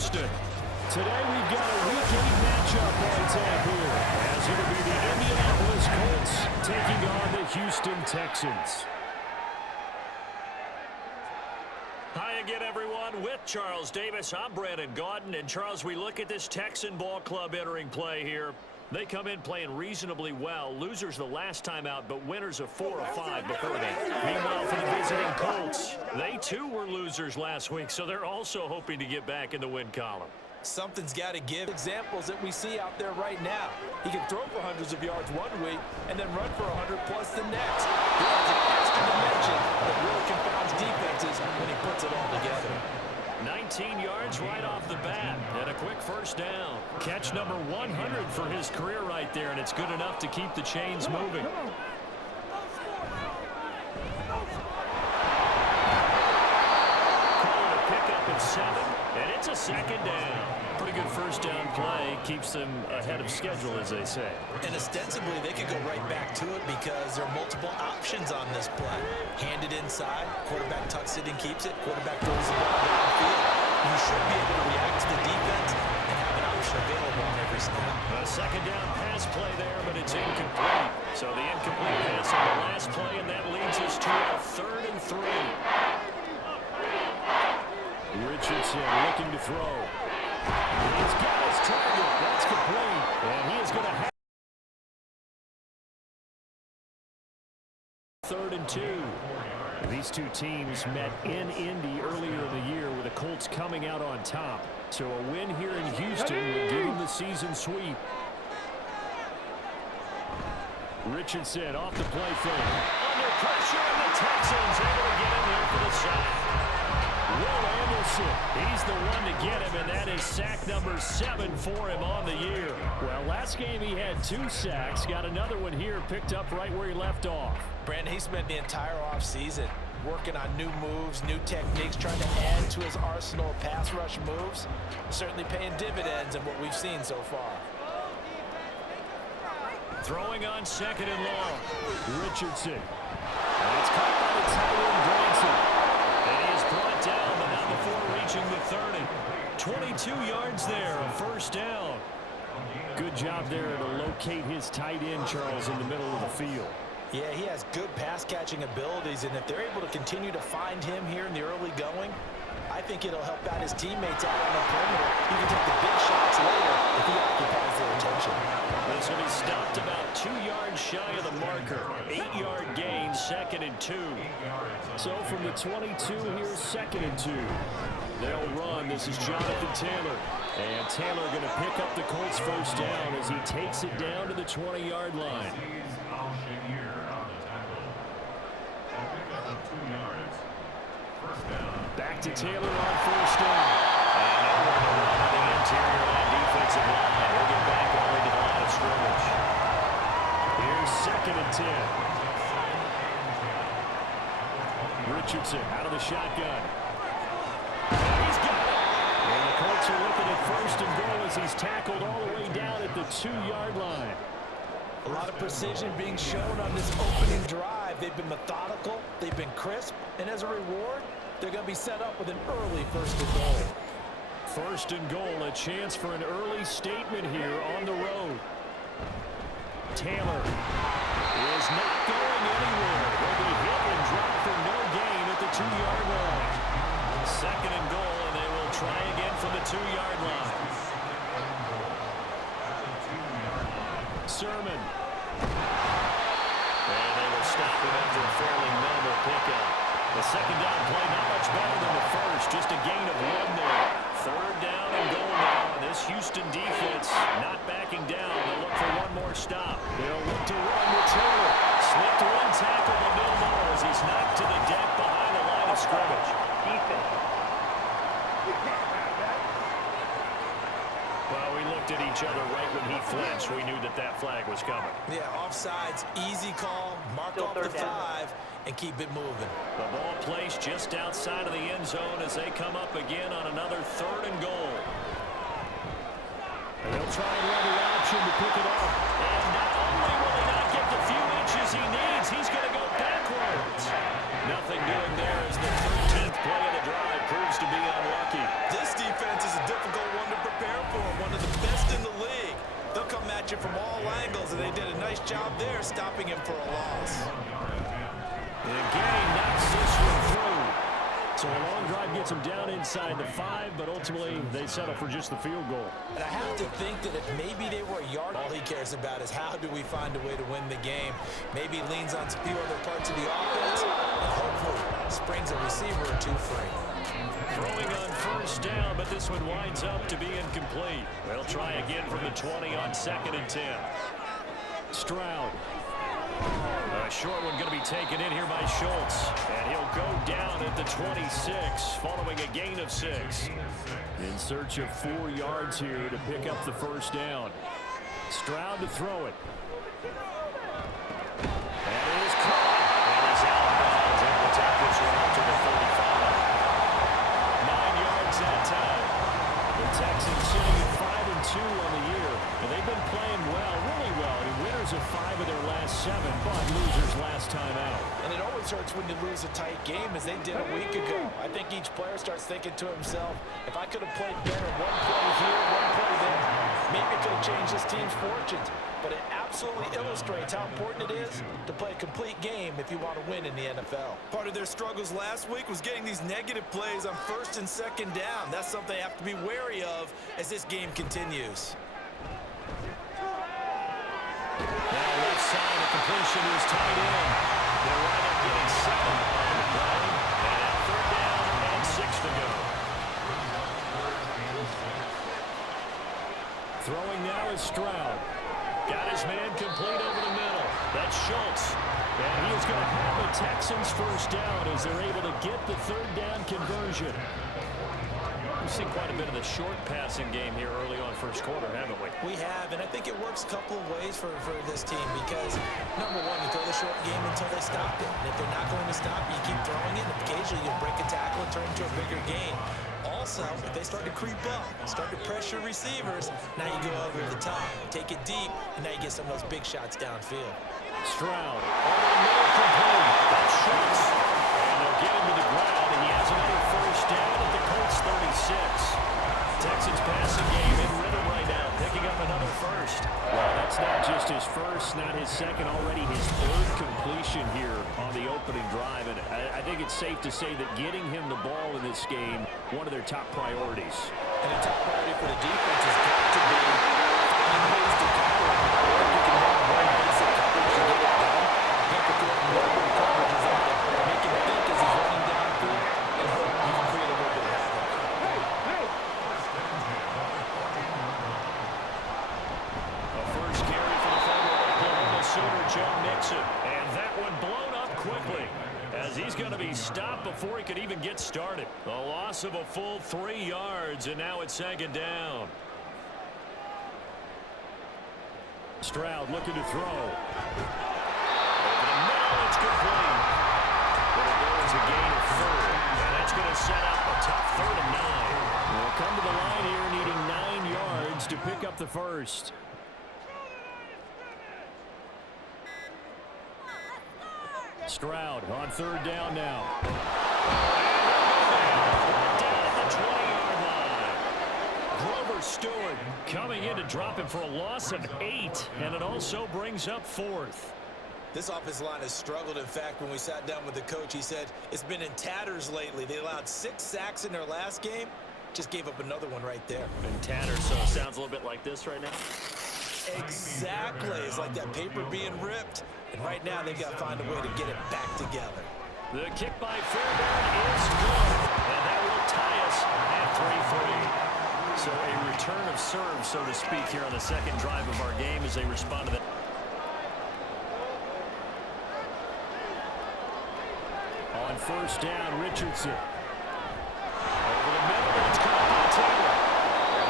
Houston. Today we've got a Week 8 matchup on tap here, as it'll be the Indianapolis Colts taking on the Houston Texans. Hi again, everyone. With Charles Davis, I'm Brandon Gaudin. And, Charles, we look at this Texan ball club entering play here. They come in playing reasonably well. Losers the last time out, but winners of 4 of 5 before that. Meanwhile, for the visiting Colts, they too were losers last week, so they're also hoping to get back in the win column. Something's got to give. Examples that we see out there right now. He can throw for hundreds of yards one week and then run for 100+ the next. He has an extra dimension that really confounds defenses when he puts it all together. 19 yards right off the bat and a quick first down. Catch number 100 for his career right there, and it's good enough to keep the chains moving. Call it a pickup at 7, and it's a second down. Pretty good first down play. Keeps them ahead of schedule, as they say. And ostensibly, they could go right back to it because there are multiple options on this play. Hand it inside, quarterback tucks it and keeps it, quarterback throws the ball downfield. You should be able to react to the defense and have an option available on every snap. A second down pass play there, but it's incomplete. So the incomplete pass on the last play, and that leads us to a 3rd and 3. Richardson looking to throw. He's got his target. That's complete. And he is going to have 3rd and 2. These two teams met in Indy earlier in the year with the Colts coming out on top. So a win here in Houston would give them the season sweep. Richardson off the play fake. Under pressure, and the Texans able to get in there for the sack. Will Anderson, he's the one to get him, and that is sack number 7 for him on the year. Well, last game he had 2 sacks. Got another one here, picked up right where he left off. Brandon, he spent the entire offseason working on new moves, new techniques, trying to add to his arsenal of pass rush moves. Certainly paying dividends in what we've seen so far. Throwing on 2nd and long. Richardson. And it's caught by the tight end, Granson. And he is brought down, but not before reaching the 30. 22 yards there, a first down. Good job there to locate his tight end, Charles, in the middle of the field. Yeah, he has good pass-catching abilities, and if they're able to continue to find him here in the early going, I think it'll help out his teammates out on the perimeter. He can take the big shots later if he occupies their attention. This will be stopped about 2 yards shy of the marker. 8-yard gain, 2nd and 2. So from the 22 here, 2nd and 2. They'll run. This is Jonathan Taylor. And Taylor going to pick up the Colts first down as he takes it down to the 20-yard line. Back to Taylor on first down. And now we're going to run on the interior line defensive line. We'll get back over to the line of scrimmage. Here's 2nd and 10. Richardson out of the shotgun. He's got it. And the Colts are looking at 1st and goal as he's tackled all the way down at the 2-yard line. A lot of precision being shown on this opening drive. They've been methodical, they've been crisp, and as a reward, they're going to be set up with an early 1st and goal. 1st and goal, a chance for an early statement here on the road. Taylor is not going anywhere. Will be hit and dropped for no gain at the 2-yard line. 2nd and goal, and they will try again from the 2-yard line. Sermon. And they will stop him after a fairly minimal pickup. The 2nd down play not much better than the first, just a gain of 1 there. 3rd down and goal now. And this Houston defense not backing down. They'll look for one more stop. They'll look to run with Taylor. Slipped one tackle, but no more as he's knocked to the deck behind the line of scrimmage. Well, we looked at each other right when he flinched. We knew that that flag was coming. Yeah, offsides, easy call, mark off the 5, and keep it moving. The ball placed just outside of the end zone as they come up again on another 3rd and goal. And they'll try another option to pick it up. And not only will he not get the few inches he needs, he's going to go backwards. Nothing doing there as the 13th play of the drive proves to be unlucky. This defense is a difficult from all angles, and they did a nice job there stopping him for a loss. And again, knocks this one through. So a long drive gets him down inside the 5, but ultimately they settle for just the field goal. And I have to think that if maybe they were a yard, all he cares about is how do we find a way to win the game. Maybe he leans on a few other parts of the offense and hopefully springs a receiver or two free. Throwing on first down, but this one winds up to be incomplete. They'll try again from the 20 on 2nd and 10. Stroud. A short one going to be taken in here by Schultz. And he'll go down at the 26 following a gain of 6. In search of 4 yards here to pick up the first down. Stroud to throw it. And it is caught. And he's out of bounds. And will take this one out to the 35. 9 yards that time. The Texans sitting at 5-2 on the year. And they've been playing well, really well. I mean, winners of 5 of their last 7, but losers last time out. And it always hurts when you lose a tight game, as they did a week ago. I think each player starts thinking to himself, if I could have played better one play here, one play there, maybe it could have changed this team's fortunes. But it absolutely illustrates how important it is to play a complete game if you want to win in the NFL. Part of their struggles last week was getting these negative plays on 1st and 2nd down. That's something they have to be wary of as this game continues. Now left side, the completion is tied in. They're right up getting 7 on the play. And 3rd down and 6 to go. Throwing now is Stroud. Got his man complete over the middle. That's Schultz. And he is going to have the Texans first down as they're able to get the 3rd down conversion. We've seen quite a bit of the short passing game here early on first quarter, haven't we? We have, and I think it works a couple of ways for this team because, number one, you throw the short game until they stop it. And if they're not going to stop you, keep throwing it, and occasionally you'll break a tackle and turn into a bigger gain. Also, if they start to creep up, start to pressure receivers, now you go over the top, take it deep, and now you get some of those big shots downfield. Stroud over the middle, complete. That's Schultz. And they'll get him to the ground, and he has another first down at the Colts 36. Texans passing game in rhythm right now, picking up another first. Well, that's not just his first, not his second, already his 3rd completion here on the opening drive. And I think it's safe to say that getting him the ball in this game, one of their top priorities. And a top priority for the defense has got to be finding ways to cover him. Or you can have one basic coverage to get it done. You can throw multiple coverages out there, make him think as he's running downfield, and hope you can create a little bit of havoc. A first carry for the former Oklahoma Sooner, Joe Mixon. And that one blown up quickly as he's going to be stopped before he could even get started. A loss of a full 3 yards, and now it's 2nd down. Stroud looking to throw. Over the middle, it's complete. But it goes a gain of 4. And that's going to set up a tough 3rd and 9. They'll come to the line here needing 9 yards to pick up the first. Stroud on 3rd down now. Down at the 20-yard line. Grover Stewart coming in to drop him for a loss of 8, and it also brings up 4th. This offensive line has struggled. In fact, when we sat down with the coach, he said it's been in tatters lately. They allowed 6 sacks in their last game. Just gave up another one right there. And tatters, so it sounds a little bit like this right now. Exactly. It's like that paper being ripped. And right now, they've got to find a way to get it back together. The kick by Fairbairn is good. And that will tie us at 3-3. So a return of serve, so to speak, here on the 2nd drive of our game as they respond to that. On 1st down, Richardson. Over the middle, and it's caught by Taylor.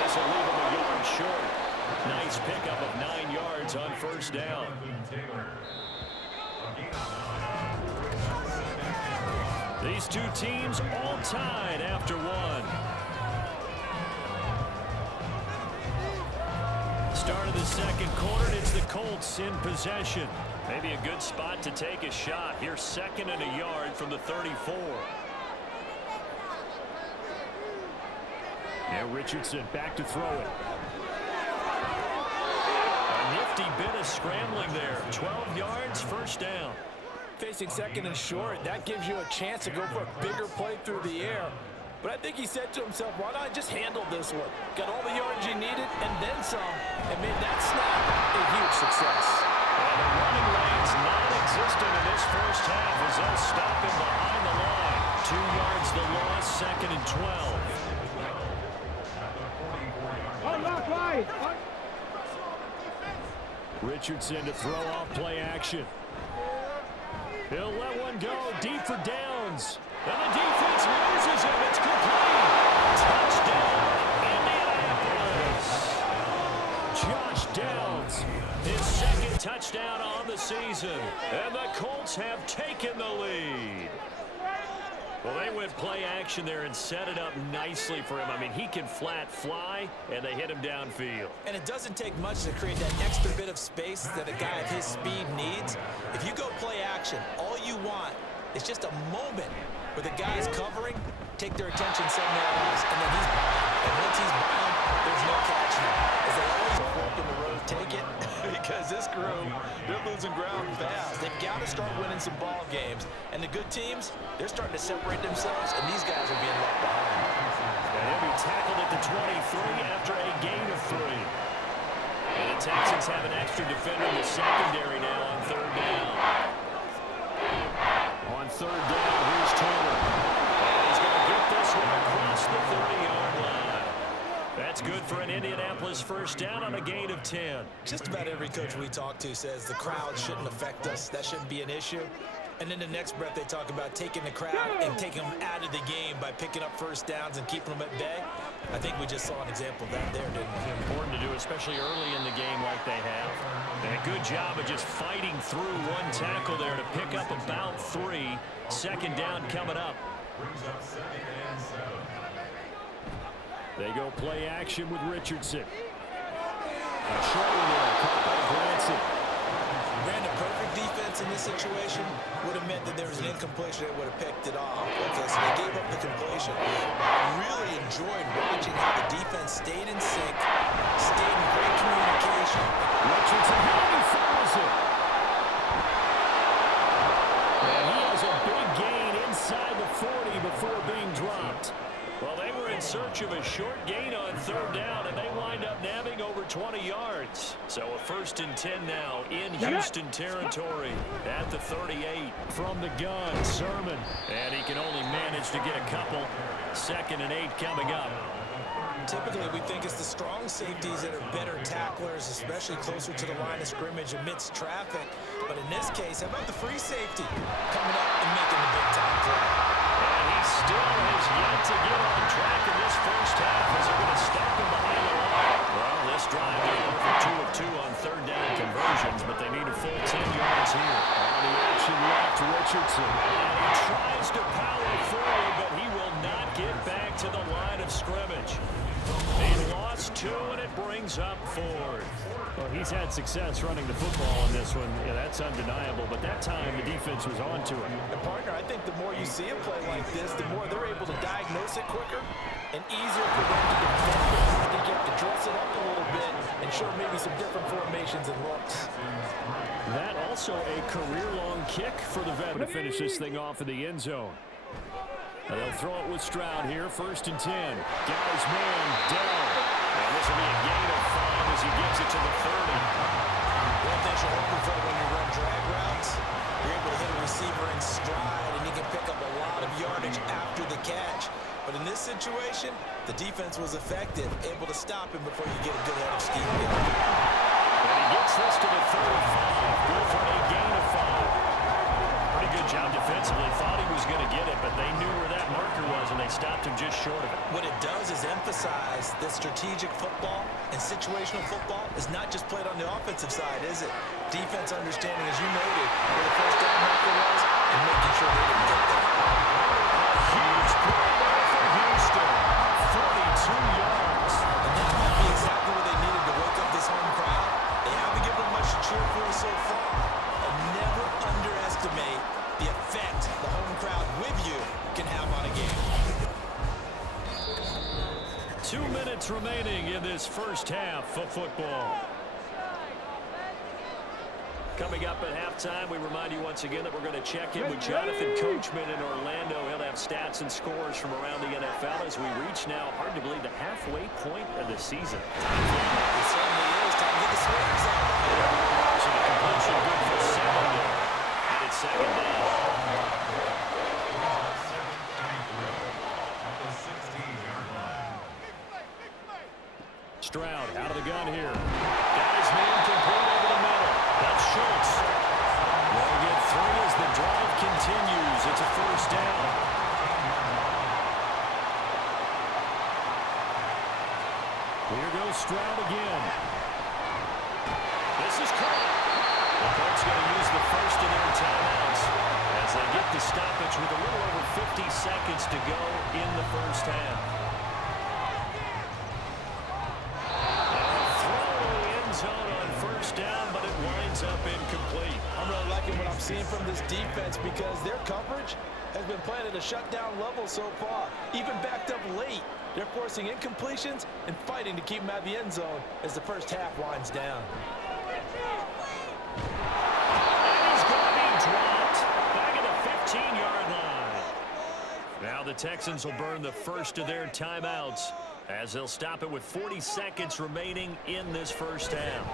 This will leave him a yard short. Nice pickup of 9 yards on 1st down. These two teams all tied after 1. Start of the 2nd quarter, and it's the Colts in possession. Maybe a good spot to take a shot. Here's 2nd and a yard from the 34. Now Richardson back to throw it. A nifty bit of scrambling there. 12 yards, first down. Facing second and short, that gives you a chance to go for a bigger play through the air. But I think he said to himself, why not just handle this one? Got all the yards you needed and then some, and made that snap a huge success. And the running lane's non-existent in this first half as they'll stop him behind the line. 2 yards the loss, second and 12. Richardson to throw off play action. He'll let one go deep for Downs. And the defense loses him. It's complete. Touchdown, Indianapolis. Josh Downs, His second touchdown on the season. And the Colts have taken the lead. Well, they went play action there and set it up nicely for him. I mean, he can flat fly, and they hit him downfield. And it doesn't take much to create that extra bit of space that a guy of his speed needs. If you go play action, all you want is just a moment where the guy's covering, take their attention somewhere else, and then once he's by him, there's no catching him. As they always fork in the road, take it, because this group, they're losing ground fast. They've got to start winning some ball games. And the good teams, they're starting to separate themselves, and these guys are being left behind. And he'll be tackled at the 23 after a gain of 3. And the Texans have an extra defender in the secondary now on third down. on third down, here's Turner. And he's going to get this one across the 30-yard line. That's good for an Indianapolis first down on a gain of 10. Just about every coach we talk to says the crowd shouldn't affect us. That shouldn't be an issue. And then the next breath they talk about taking the crowd and taking them out of the game by picking up first downs and keeping them at bay. I think we just saw an example of that there, didn't we? Important to do, especially early in the game like they have. And a good job of just fighting through one tackle there to pick up about 3. Second down coming up. They go play action with Richardson. A shoulder there, caught by Granson. Ran a perfect defense in this situation. Would have meant that there was an incompletion that would have picked it off. Okay, so they gave up the completion. I really enjoyed watching how the defense stayed in sync, stayed in great communication. Richardson, he fouls it. And he has a big gain inside the 40 before being dropped. Well, they were in search of a short gain on third down, and they wind up nabbing over 20 yards. So a 1st and 10 now in Houston territory at the 38. From the gun, Sermon. And he can only manage to get a couple. 2nd and 8 coming up. Typically, we think it's the strong safeties that are better tacklers, especially closer to the line of scrimmage amidst traffic. But in this case, how about the free safety coming up and making the big-time play? And he still has yet to get on track in this first half as they're going to stop him behind the line. Well, this drive, they're perfect 2 of 2 on third down conversions, but they need a full 10 yards here. On the action left, Richardson. And he tries to power forward, but he will not get back to the line of scrimmage. He lost 2, and it brings up 4th. Well, he's had success running the football in this one. Yeah, that's undeniable. But that time, the defense was on to him. And partner, I think the more you see a play like this, the more they're able to diagnose it quicker and easier for them to defend it. I think you have to dress it up a little bit and show maybe some different formations and looks. That also a career-long kick for the vet to finish this thing off in the end zone. And they'll throw it with Stroud here, 1st and 10. Got his man, Dell. And this will be a gain of 5 as he gets it to the 30. One thing you're hoping for when you run drag routes, you're able to hit a receiver in stride, and you can pick up a lot of yardage after the catch. But in this situation, the defense was effective, able to stop him before you get a good head of steam. And he gets this to the 35. Good for a gain of 5. Pretty good job defensively. Thought he was going to get it, but they knew where that marker was, and they stopped him just short of it. What it does is emphasize that strategic football and situational football is not just played on the offensive side, is it? Defense understanding, as you noted, where the first down marker was and making sure they didn't get there. Huge play there for Houston. 42 yards. And that might be exactly what they needed to wake up this home crowd. They haven't given them much to cheer for so far. And never underestimate the effect the home crowd with you can have on a game. 2 minutes remaining in this first half of football. Coming up at halftime, we remind you once again that we're going to check in with Jonathan Coachman in Orlando. He'll have stats and scores from around the NFL as we reach now, hard to believe, the halfway point of the season. It certainly is. Time to get the swings out. So the completion good for 7 there. And it's second down. Stroud out of the gun here. Got his man complete over the middle. That's Schultz. They'll get 3 as the drive continues. It's a first down. Here goes Stroud again. This is caught. The Colts going to use the first of their timeouts as they get the stoppage with a little over 50 seconds to go in the first half. Down, but it winds up incomplete. I'm really liking what I'm seeing from this defense because their coverage has been playing at a shutdown level so far. Even backed up late, they're forcing incompletions and fighting to keep them out of the end zone as the first half winds down. And he's going to be dropped back at the 15-yard line. Now the Texans will burn the first of their timeouts as they'll stop it with 40 seconds remaining in this first half.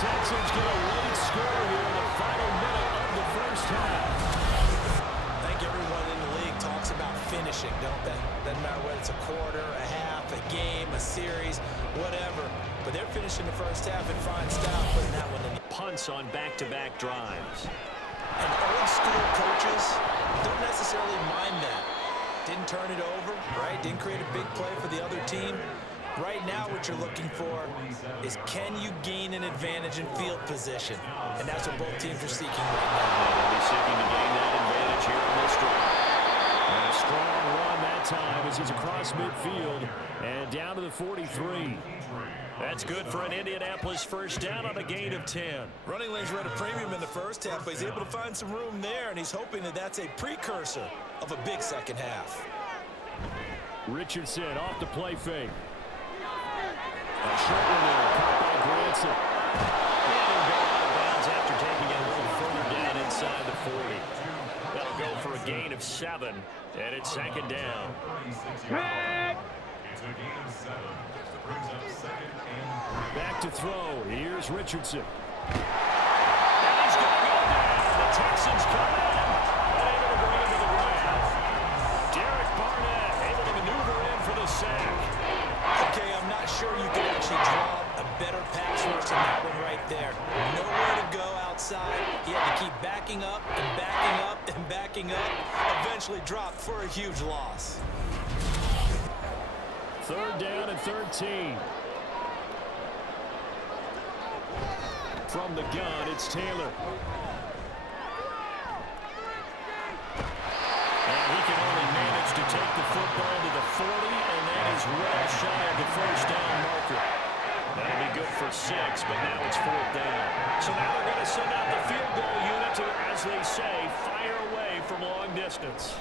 Texans get a late score here in the final minute of the first half. I think everyone in the league talks about finishing, don't they? Doesn't matter whether it's a quarter, a half, a game, a series, whatever. But they're finishing the first half in fine style, putting that one in. Punts on back-to-back drives. And old school coaches don't necessarily mind that. Didn't turn it over, right? Didn't create a big play for the other team. Right now, what you're looking for is can you gain an advantage in field position? And that's what both teams are seeking right now. They'll be seeking to gain that advantage here in this drive. And a strong run that time as he's across midfield and down to the 43. That's good for an Indianapolis first down on a gain of 10. Running lanes were at a premium in the first half, but he's able to find some room there, and he's hoping that that's a precursor of a big second half. Richardson off the play fake. A short one there, caught by Granson. And he'll go out of bounds after taking it a little further down inside the 40. That'll go for a gain of 7, and it's second down. Back to throw. Here's Richardson. And he's going to go down. The Texans come in and able to bring him to the ground. Derek Barnett able to maneuver in for the sack. Okay, I'm not sure you could actually draw a better pass rush than that one right there. Nowhere to go outside. He had to keep backing up and backing up and backing up. Eventually dropped for a huge loss. Third down and 13. From the gun, it's Taylor. And he can only manage to take the football to the 40, and that is well shy of the first down marker. That'll be good for 6, but now it's 4th down. So now they're going to send out the field goal unit to, as they say, fire away from long distance.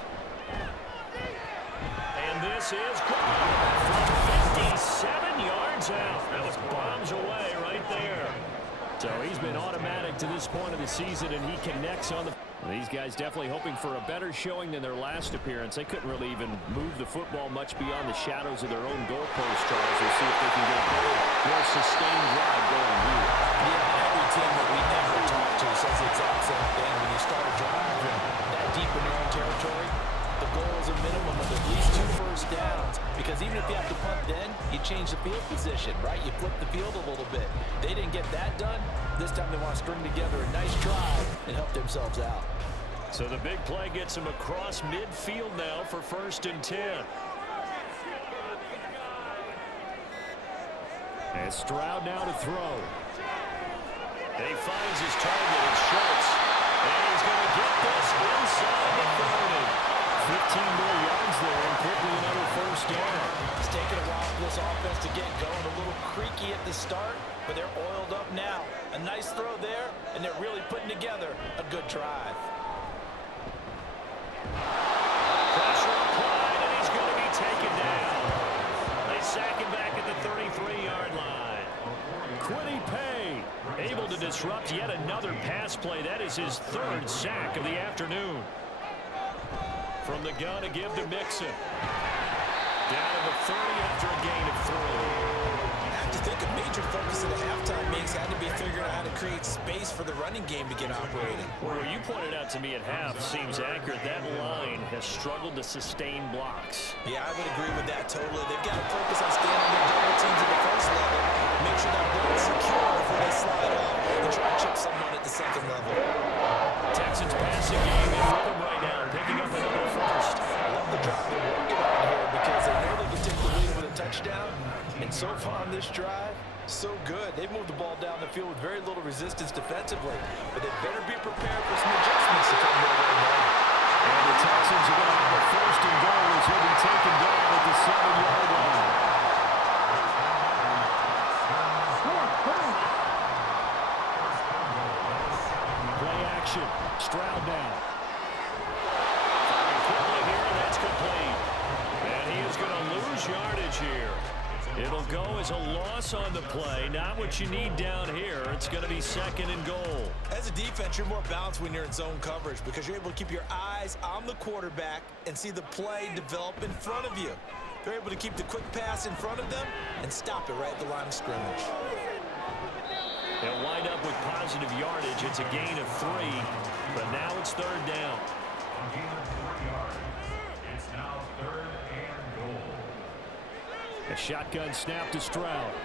And this is good from 57 yards out. That was bombs away right there. So he's been automatic to this point of the season, and he connects on the... These guys definitely hoping for a better showing than their last appearance. They couldn't really even move the football much beyond the shadows of their own goalpost, Charles. We'll see if they can get a better, more sustained drive going here. Yeah, every team that we ever talk to says the exact same thing. When you start a drive that deep in your own territory, the goal is a minimum of at least 2 first downs. Because even if you have to punt then, you change the field position, right? You flip the field a little bit. They didn't get that done. This time they want to string together a nice drive and help themselves out. So the big play gets them across midfield now for 1st and 10. And Stroud now to throw. And he finds his target, it's Schultz. And he's going to get this inside the 30. 15 more yards there and quickly another first down. It's taken a while for this offense to get going. A little creaky at the start, but they're oiled up now. A nice throw there, and they're really putting together a good drive. Pressure applied, and he's going to be taken down. They sack him back at the 33-yard line. Quiddy Pay able to disrupt yet another pass play. That is his third sack of the afternoon. From the gun to give to Mixon. Down to the 30 after a gain of 3. I have to think a major focus of the halftime mix had to be figuring out how to create space for the running game to get operating. Well, what you pointed out to me at half seems accurate. That line has struggled to sustain blocks. Yeah, I would agree with that totally. They've got to focus on staying on their double teams at the first level, make sure that ball is secure before they slide off, and try to chip someone at the second level. Texans passing game in rhythm right now, picking up another first. I love the drive they're working on here because they know they can take the lead with a touchdown. And so far on this drive, so good. They've moved the ball down the field with very little resistance defensively. But they better be prepared for some adjustments to come their way now. And the Texans are going to have a first and goal as he'll be taken down at the 7-yard line. Play action. Stroud down. Firing quickly here, and that's complete. And he is going to lose yardage here. It'll go as a loss on the play. Not what you need down here. It's going to be second and goal. As a defense, you're more balanced when you're in zone coverage because you're able to keep your eyes on the quarterback and see the play develop in front of you. They're able to keep the quick pass in front of them and stop it right at the line of scrimmage. They'll wind up with positive yardage. It's a gain of 3, but now it's third down. A shotgun snap to Stroud. And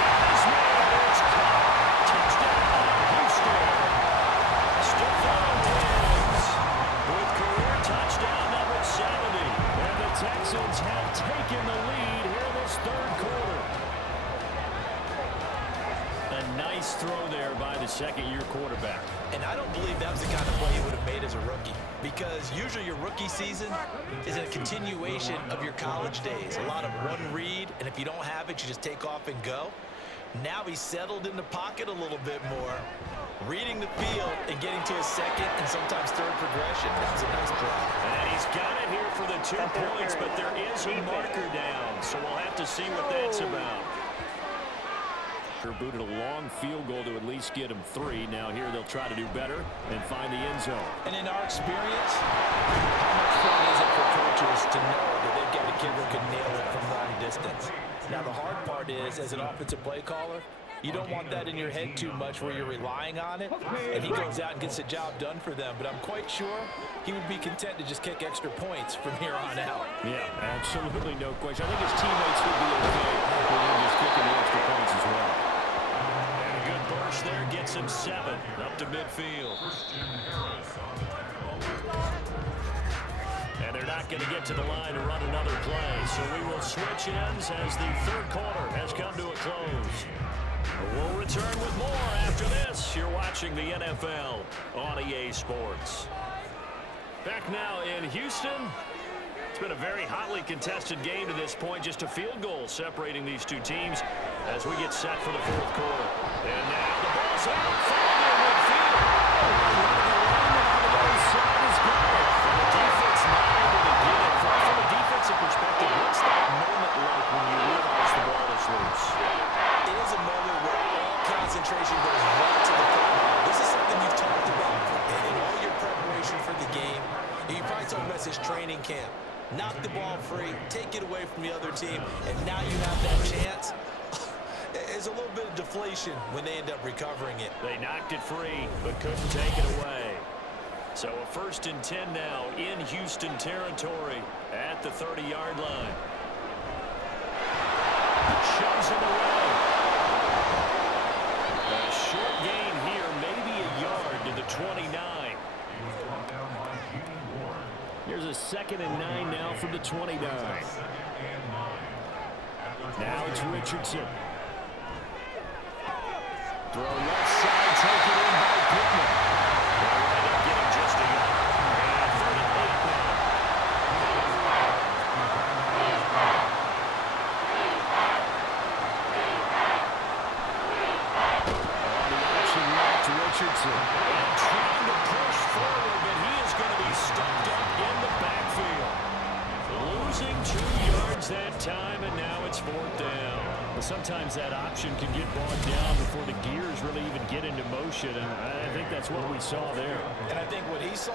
got his man. It's caught. Touchdown, Houston. Stephon Diggs with career touchdown number 70. And the Texans have taken the lead here in this third quarter. A nice throw there by the second-year quarterback. And I don't believe that was the kind of play he would have made as a rookie because usually your rookie season is a continuation of your college days. A lot of one read, and if you don't have it, you just take off and go. Now he's settled in the pocket a little bit more, reading the field and getting to his second and sometimes third progression. That was a nice play. And he's got it here for the 2 points, but there is a marker down, so we'll have to see what that's about. Booted a long field goal to at least get him 3. Now here they'll try to do better and find the end zone. And in our experience, how much fun is it for coaches to know that they've got a kid who can nail it from long distance? Now the hard part is, as an offensive play caller, you don't want that in your head too much where you're relying on it, and he goes out and gets the job done for them. But I'm quite sure he would be content to just kick extra points from here on out. Yeah, absolutely no question. I think his teammates would be okay with him just kicking the extra points as well. And a good burst there gets him 7 up to midfield. And they're not going to get to the line to run another play, so we will switch ends as the third quarter has come to a close. We'll return with more after this. You're watching the NFL on EA Sports. Back now in Houston. It's been a very hotly contested game to this point. Just a field goal separating these two teams as we get set for the fourth quarter. And now the ball's out. Fouled in midfield. The defense not able to get it. From a defensive perspective, what's that moment like when you realize the ball is loose? It is a moment where all concentration goes right to the football. This is something you've talked about in all your preparation for the game. You probably talked about this training camp. Knock the ball free, take it away from the other team, and now you have that chance. There's a little bit of deflation when they end up recovering it. They knocked it free, but couldn't take it away. So a 1st and 10 now in Houston territory at the 30-yard line. Shoves him away. A short gain here, maybe a yard to the 29. Here's a 2nd and 9 now from the 29. Now it's Richardson. Throw left side, taken in by Pittman. They'll wind up getting just a yard. And 38 now. On the option left, Richardson. And trying to push forward, but he is going to be sometimes that option can get bogged down before the gears really even get into motion, and I think that's what we saw there. And I think what he saw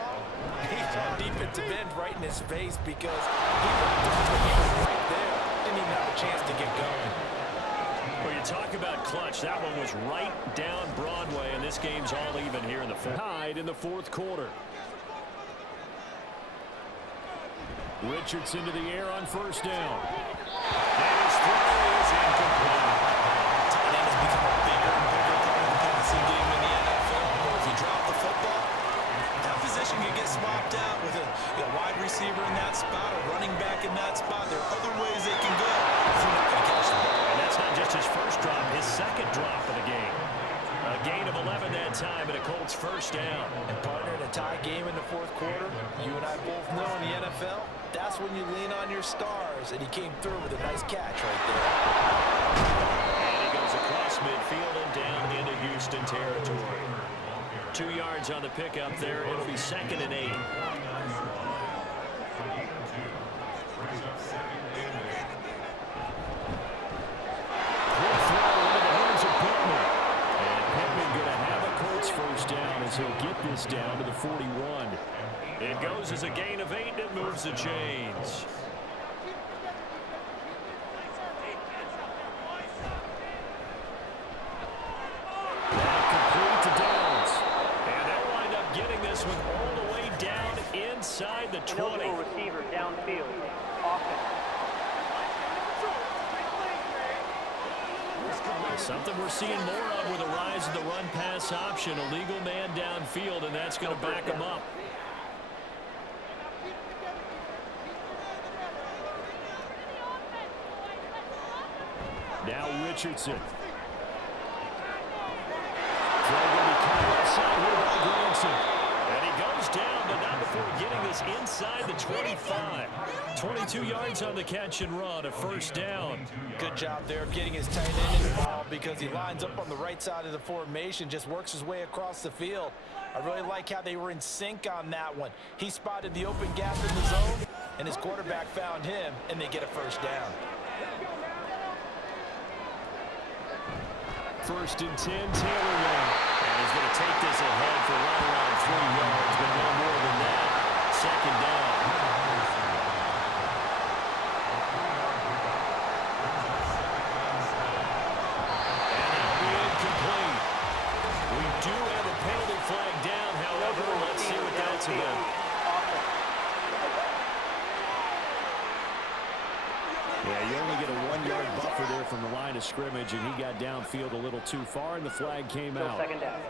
defensive end right in his face because he looked up and he was right there. Didn't even have a chance to get going. Well, you talk about clutch. That one was right down Broadway, and this game's all even here in the fourth. Tied in the fourth quarter. Richardson to the air on first down. And his throw is incomplete. Tight end has become a bigger and bigger part of the passing game in the NFL. But if you drop the football, that position can get swapped out with a wide receiver in that spot, a running back in that spot. There are other ways they can go if you're not going to catch the ball. And that's not just his first drop, his second drop of the game. A gain of 11 that time, and a Colts first down. And partner, in a tie game in the fourth quarter, you and I both know in the NFL, that's when you lean on your stars, and he came through with a nice catch right there. And he goes across midfield and down into Houston territory. 2 yards on the pickup there. It'll be 2nd and 8. First down as he'll get this down to the 41. It goes as a gain of 8, and it moves the chains. Now complete to Downs. And they'll wind up getting this one all the way down inside the 20. Receiver downfield. Offense. Something we're seeing more of with the rise of the run-pass option. A legal man downfield, and that's going to back him up. Now Richardson. Throw going to be caught outside here by Granson. And he goes down, but not before getting this inside the 25. 22 yards on the catch and run, a first down. Good job there of getting his tight end involved because he lines up on the right side of the formation, just works his way across the field. I really like how they were in sync on that one. He spotted the open gap in the zone, and his quarterback found him, and they get a first down. 1st and 10, Taylor now. And he's going to take this ahead for right around 3 yards, but no more than that. 2nd down. And that'll be incomplete. We do have a penalty flag down, however. Let's see what that's about. Yeah, you only get a 1-yard buffer there from the line of scrimmage, and he got downfield a little too far, and the flag came out. 2nd down.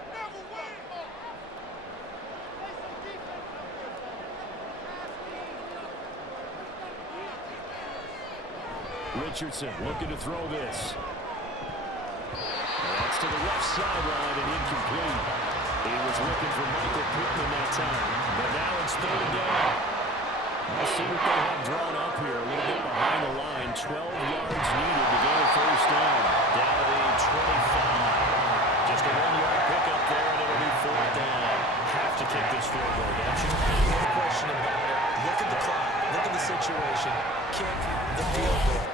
Richardson looking to throw this. That's to the left sideline and incomplete. He was looking for Michael Pittman that time. But now it's 3rd down. Let's see what they have drawn up here. A little bit behind the line. 12 yards needed to get a first down. Down to the 25. Just a 1-yard pickup there, and it'll be 4th down. Have to kick this field goal, don't you? No question about it. Look at the clock. Look at the situation. Kick the field goal.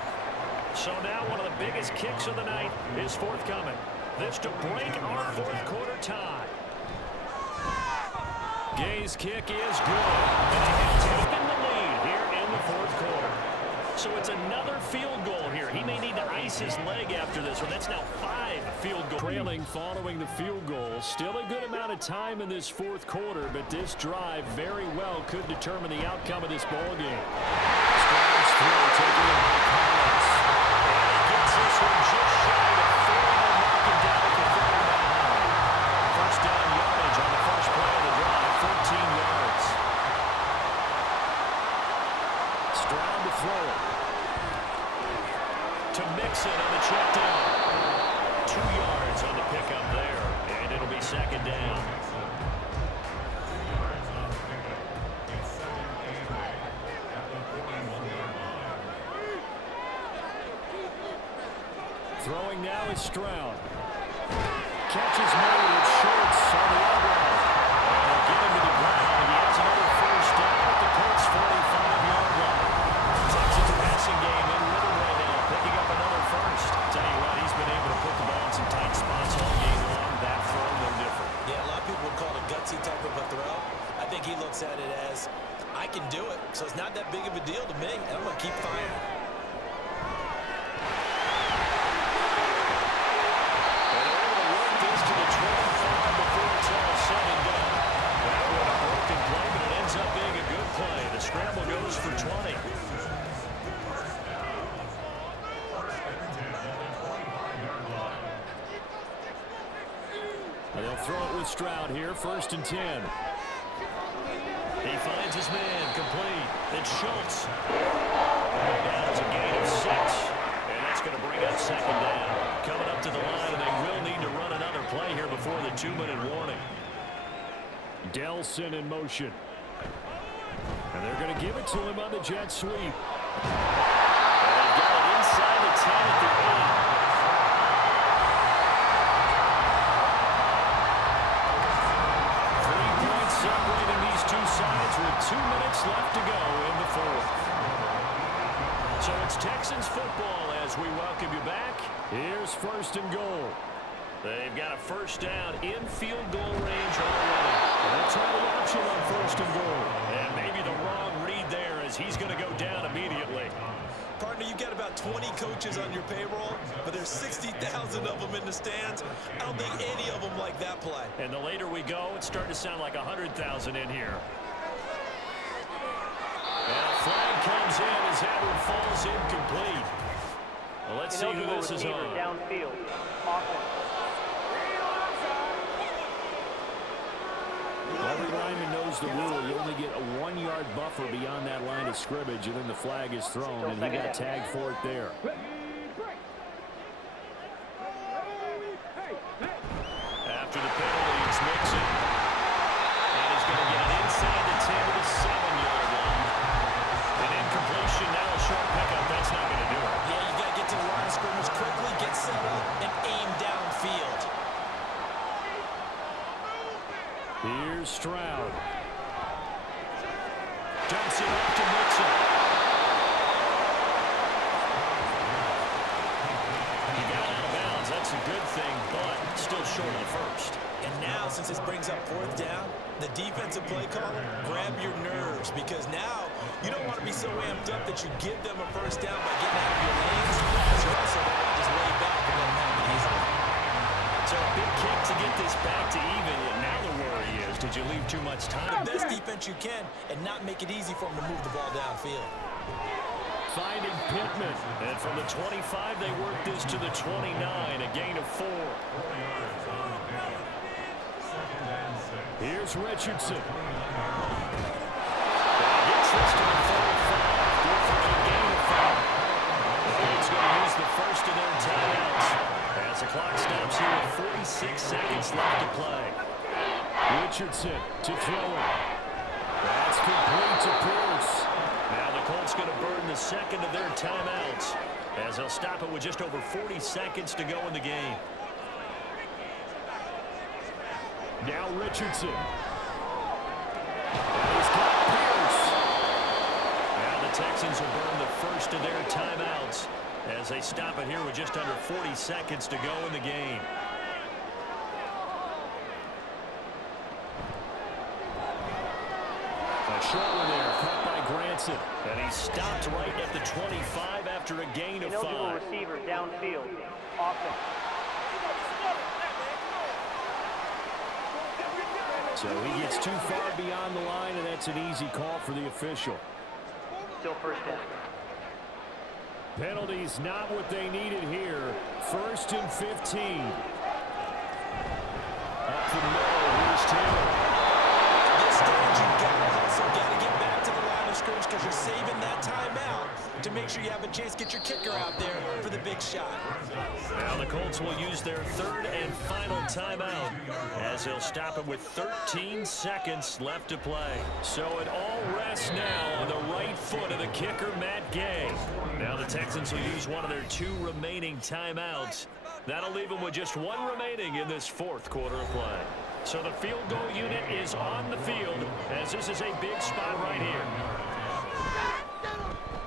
So now one of the biggest kicks of the night is forthcoming. This to break our fourth quarter tie. Gay's kick is good. And they have taken the lead here in the fourth quarter. So it's another field goal here. He may need to ice his leg after this one. That's now 5 field goals. Trailing following the field goal. Still a good amount of time in this fourth quarter, but this drive very well could determine the outcome of this ball game. Stroud's throw taking it by Collins. Gets this one just shy of 40 to knock it down to 39. First down yardage on the first play of the drive, 14 yards. Stroud to throw it. To Mixon on the check down. 2 yards on the pickup there, and it'll be 2nd down. Throwing now is Stroud. Catches made. It's Schultz on the outright. And they'll get him to the ground. He has another first down at the Colts' 45-yard line. Texans passing game in rhythm right now, picking up another first. Tell you what, he's big of a deal to me, and I'm going to keep firing. And they're able to work this to the 25 before it's all said and done. That was a broken play, but it ends up being a good play. The scramble goes for 20. They'll throw it with Stroud here, 1st and 10. He finds his man, complete. It's Schultz. Now it's a gain of 6, and that's going to bring up 2nd down. Coming up to the line, and they will need to run another play here before the 2-minute warning. Delson in motion. And they're going to give it to him on the jet sweep. And they've got it inside the 10 at the 8. 3 points separating these two sides with 2 minutes left to go in the 4th. So it's Texans football as we welcome you back. Here's 1st and goal. They've got a 1st down in field goal range already. They'll try the option on 1st and goal. And maybe the wrong read there as he's going to go down immediately. Partner, you've got about 20 coaches on your payroll, but there's 60,000 of them in the stands. I don't think any of them like that play. And the later we go, it's starting to sound like 100,000 in here. And a flag comes in as that one falls incomplete. Well, let's see who this is on. Downfield. Offense. Every lineman knows the rule. You only get a 1-yard buffer beyond that line of scrimmage, and then the flag is thrown, and he got tagged for it there. After the penalty, it's Mixon. And he's going to get it inside the 10 to the 7-yard line. An incompletion, now a short pickup. That's not going to do it. Yeah, you got to get to the line of scrimmage quickly, get set up, and aim downfield. Here's Stroud. Dumps it off to Mixon. He got out of bounds. That's a good thing, but still short of the 1st. And now, since this brings up 4th down, the defensive play caller, grab your nerves, because now you don't want to be so amped up that you give them a 1st down by getting out of your lanes. You also don't want to just lay back and let them have it easily. So a big kick to get this back to even, and now the worry is, did you leave too much time? The best defense you can and not make it easy for them to move the ball downfield. Finding Pittman. And from the 25, they work this to the 29, a gain of 4. Here's Richardson. Gets this to the 35, good for a gain of 5. The Colts going to use the 1st of their timeouts. As the clock stops here with 46 seconds left to play. Richardson to throw it. That's complete to Pierce. Now the Colts going to burn the 2nd of their timeouts as they'll stop it with just over 40 seconds to go in the game. Now Richardson. And he's got Pierce. Now the Texans will burn the 1st of their timeouts as they stop it here with just under 40 seconds to go in the game. A short one there, caught by Granson. And he stopped right at the 25 after a gain of 5. Ineligible receiver downfield. Offense. So he gets too far beyond the line, and that's an easy call for the official. Still 1st down. Penalties not what they needed here. 1st and 15. Up the middle, here's Taylor. This stage, you got to hustle, got to get back to the line of scrimmage because you're saving that timeout to make sure you have a chance to get your kicker out there for the big shot. Now the Colts will use their 3rd and final timeout as they'll stop it with 13 seconds left to play. So it all rests now on the right foot of the kicker, Matt Gay. Now the Texans will use one of their 2 remaining timeouts. That'll leave them with just 1 remaining in this 4th quarter of play. So the field goal unit is on the field as this is a big spot right here.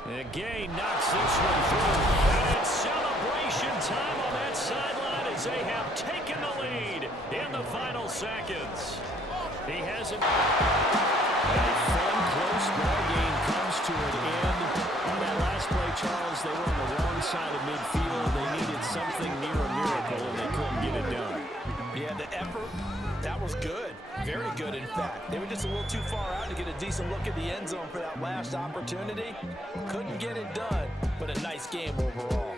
And Gay knocks this one through. And it's celebration time on that sideline as they have taken the lead in the final seconds. He hasn't... A fun, close ball game comes to an end. On that last play, Charles, they were on the wrong side of midfield. They needed something near a miracle, and they couldn't get it done. Yeah, the effort, that was good. Very good, in fact. They were just a little too far out to get a decent look at the end zone for that last opportunity. Couldn't get it done, but a nice game overall.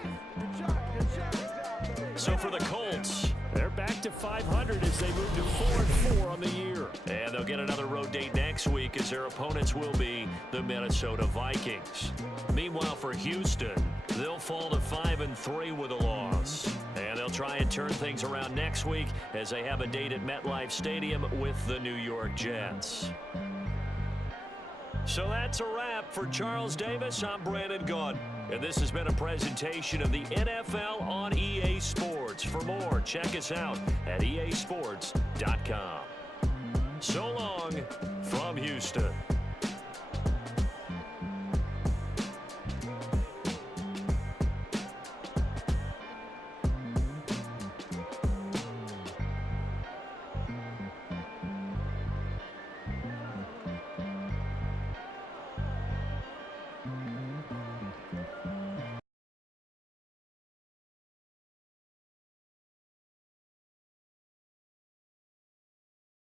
So for the Colts, they're back to 500 as they move to 4-4 on the year. and they'll get another road date next week as their opponents will be the Minnesota Vikings. Meanwhile, for Houston, they'll fall to 5-3 with a loss. And they'll try and turn things around next week as they have a date at MetLife Stadium with the New York Jets. So that's a wrap for Charles Davis. I'm Brandon Gaudin, and this has been a presentation of the NFL on EA Sports. For more, check us out at easports.com. So long from Houston.